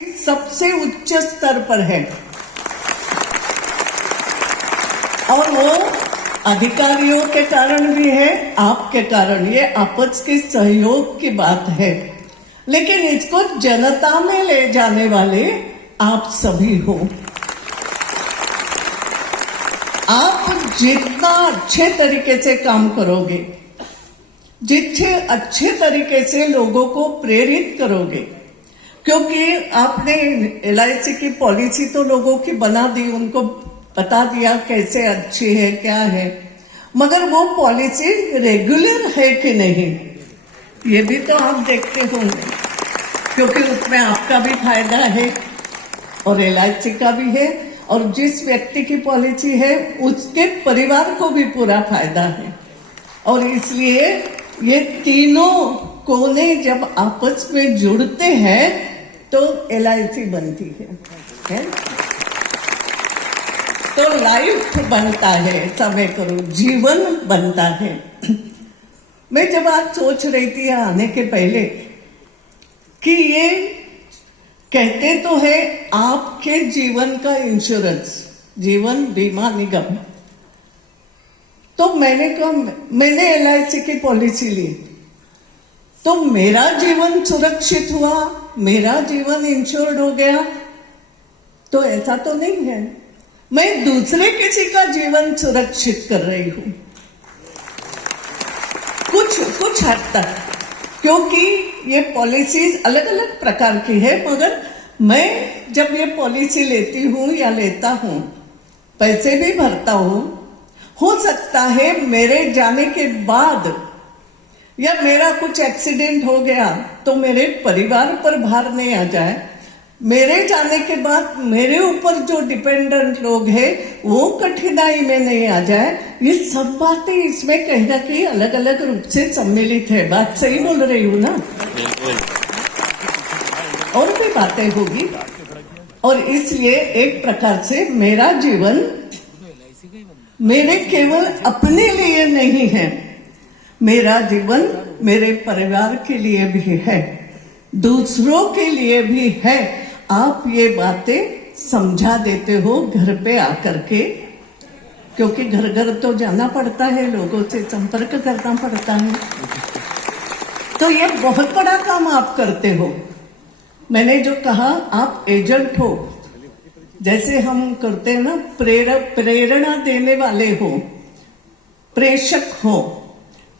सबसे उच्च स्तर पर है और वो अधिकारियों के कारण भी है, आपके कारण। ये आपस के सहयोग की बात है, लेकिन इसको जनता में ले जाने वाले आप सभी हो। आप जितना अच्छे तरीके से काम करोगे, जितने अच्छे तरीके से लोगों को प्रेरित करोगे, क्योंकि आपने LIC की पॉलिसी तो लोगों की बना दी, उनको बता दिया कैसे अच्छी है क्या है, मगर वो पॉलिसी रेगुलर है कि नहीं ये भी तो आप देखते होंगे, क्योंकि उसमें आपका भी फायदा है और LIC का भी है, और जिस व्यक्ति की पॉलिसी है उसके परिवार को भी पूरा फायदा है। और इसलिए ये तीनों कोने जब आपस में जुड़ते हैं तो LIC बनती है? तो लाइफ बनता है, समय करो, जीवन बनता है। मैं जब आज सोच रही थी आने के पहले कि ये कहते तो है आपके जीवन का इंश्योरेंस, जीवन बीमा निगम, तो मैंने कहा मैंने LIC की पॉलिसी ली तो मेरा जीवन सुरक्षित हुआ, मेरा जीवन इंश्योर्ड हो गया, तो ऐसा तो नहीं है। मैं दूसरे किसी का जीवन सुरक्षित कर रही हूं कुछ हद तक, क्योंकि ये पॉलिसीज अलग अलग प्रकार की है, मगर मैं जब ये पॉलिसी लेती हूं या लेता हूं, पैसे भी भरता हूं, हो सकता है मेरे जाने के बाद या मेरा कुछ एक्सीडेंट हो गया तो मेरे परिवार पर भार नहीं आ जाए, मेरे जाने के बाद मेरे ऊपर जो डिपेंडेंट लोग हैं वो कठिनाई में नहीं आ जाए। ये सब बातें इसमें कहीं ना कहीं अलग अलग रूप से सम्मिलित है। बात सही बोल रही हूं ना? और भी बातें होगी, और इसलिए एक प्रकार से मेरा जीवन मेरे केवल अपने लिए नहीं है, मेरा जीवन मेरे परिवार के लिए भी है, दूसरों के लिए भी है। आप ये बातें समझा देते हो घर पे आकर के, क्योंकि घर घर तो जाना पड़ता है, लोगों से संपर्क करना पड़ता है, तो ये बहुत बड़ा काम आप करते हो। मैंने जो कहा आप एजेंट हो, जैसे हम करते हैं ना, प्रेरणा देने वाले हो, प्रेषक हो।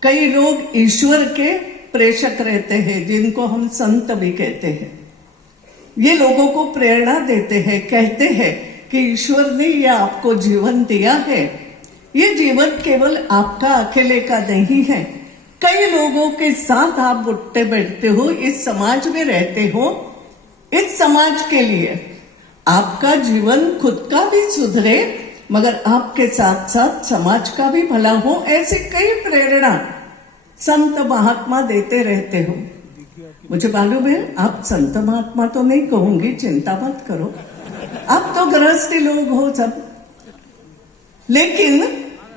कई लोग ईश्वर के प्रेषक रहते हैं, जिनको हम संत भी कहते हैं। ये लोगों को प्रेरणा देते हैं, कहते हैं कि ईश्वर ने यह आपको जीवन दिया है, ये जीवन केवल आपका अकेले का नहीं है, कई लोगों के साथ आप उठते बैठते हो, इस समाज में रहते हो, इस समाज के लिए आपका जीवन खुद का भी सुधरे, मगर आपके साथ साथ समाज का भी भला हो, ऐसे कई प्रेरणा संत महात्मा देते रहते हो। मुझे मालूम है आप संत महात्मा तो नहीं कहूंगी, चिंता मत करो, आप तो गृहस्थी लोग हो सब, लेकिन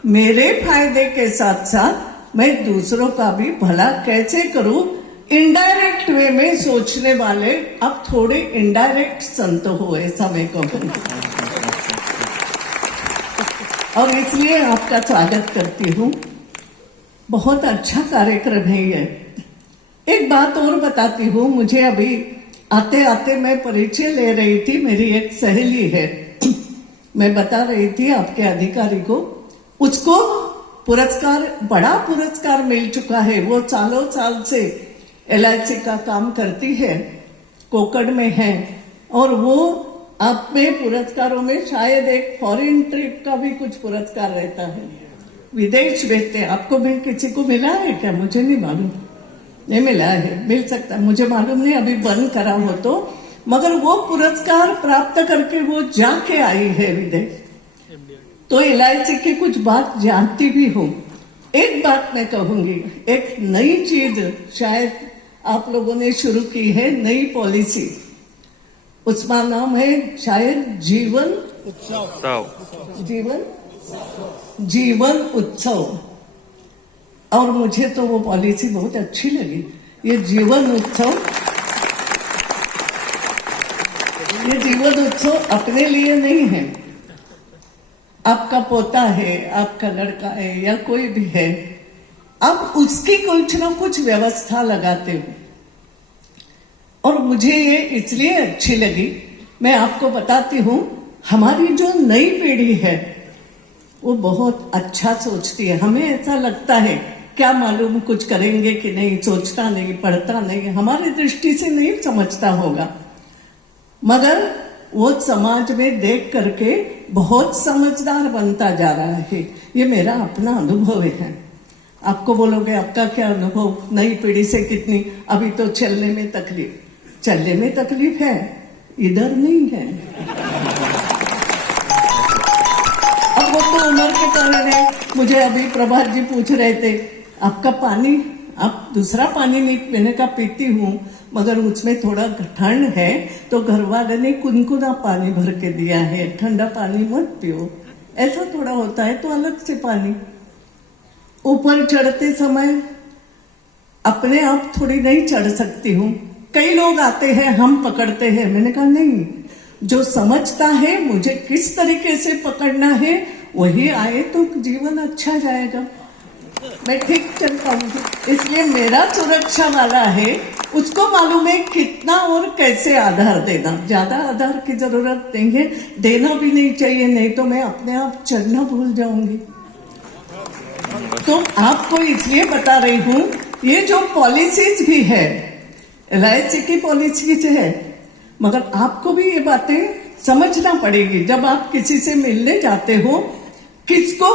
मेरे फायदे के साथ साथ मैं दूसरों का भी भला कैसे करूं, इनडायरेक्ट वे में सोचने वाले अब थोड़े इनडायरेक्ट संत हो, ऐसा मैं कहूंगी। और इसलिए आपका स्वागत करती हूं। बहुत अच्छा कार्यक्रम है ये। एक बात और बताती हूं, मुझे अभी आते आते मैं परिचय ले रही थी, मेरी एक सहेली है, मैं बता रही थी आपके अधिकारी को, उसको पुरस्कार, बड़ा पुरस्कार मिल चुका है, वो सालों साल से LIC का काम करती है, कोकड़ में है, और वो आप में पुरस्कारों में शायद एक फॉरेन ट्रिप का भी कुछ पुरस्कार रहता है, विदेश भेजते हैं। आपको भी किसी को मिला है क्या? मुझे नहीं मालूम, नहीं मिला है, मिल सकता है, मुझे मालूम नहीं, अभी बंद करा हो तो, मगर वो पुरस्कार प्राप्त करके वो जाके आई है विदेश, तो LIC की कुछ बात जानती भी हूं। एक बात मैं कहूंगी, एक नई चीज शायद आप लोगों ने शुरू की है, नई पॉलिसी, उसका नाम है शायद जीवन उत्सव, और मुझे तो वो पॉलिसी बहुत अच्छी लगी। ये जीवन उत्सव ये जीवन उत्सव अपने लिए नहीं है। आपका पोता है, आपका लड़का है या कोई भी है, आप उसकी कुछ ना कुछ व्यवस्था लगाते हो। और मुझे ये इसलिए अच्छी लगी, मैं आपको बताती हूँ, हमारी जो नई पीढ़ी है वो बहुत अच्छा सोचती है। हमें ऐसा लगता है क्या मालूम कुछ करेंगे कि नहीं, सोचता नहीं, पढ़ता नहीं, हमारी दृष्टि से नहीं समझता होगा, मगर वो समाज में देख करके बहुत समझदार बनता जा रहा है। ये मेरा अपना अनुभव है। आपको बोलोगे आपका क्या अनुभव, नई पीढ़ी से कितनी, अभी तो चलने में तकलीफ है, इधर नहीं है। अब वो तो उम्र के कारण है। मुझे अभी प्रभात जी पूछ रहे थे, आपका पानी, आप दूसरा पानी नहीं, मैंने कहा पीती हूँ, मगर उसमें थोड़ा ठंड है तो घर वाले ने कुनकुना पानी भर के दिया है, ठंडा पानी मत पियो। ऐसा थोड़ा होता है, तो अलग से पानी। ऊपर चढ़ते समय अपने आप थोड़ी नहीं चढ़ सकती हूँ, कई लोग आते हैं, हम पकड़ते हैं। मैंने कहा नहीं, जो समझता है मुझे किस तरीके से पकड़ना है वही आए तो जीवन अच्छा जाएगा, मैं ठीक चल पाऊंगी। इसलिए मेरा सुरक्षा वाला है, उसको मालूम है कितना और कैसे आधार देना। ज्यादा आधार की जरूरत नहीं है, देना भी नहीं चाहिए, नहीं तो मैं अपने आप चढ़ना भूल जाऊंगी। तो आपको इसलिए बता रही हूं, ये जो पॉलिसीज भी है, LIC की पॉलिसीज है, मगर आपको भी ये बातें समझना पड़ेगी। जब आप किसी से मिलने जाते हो, किसको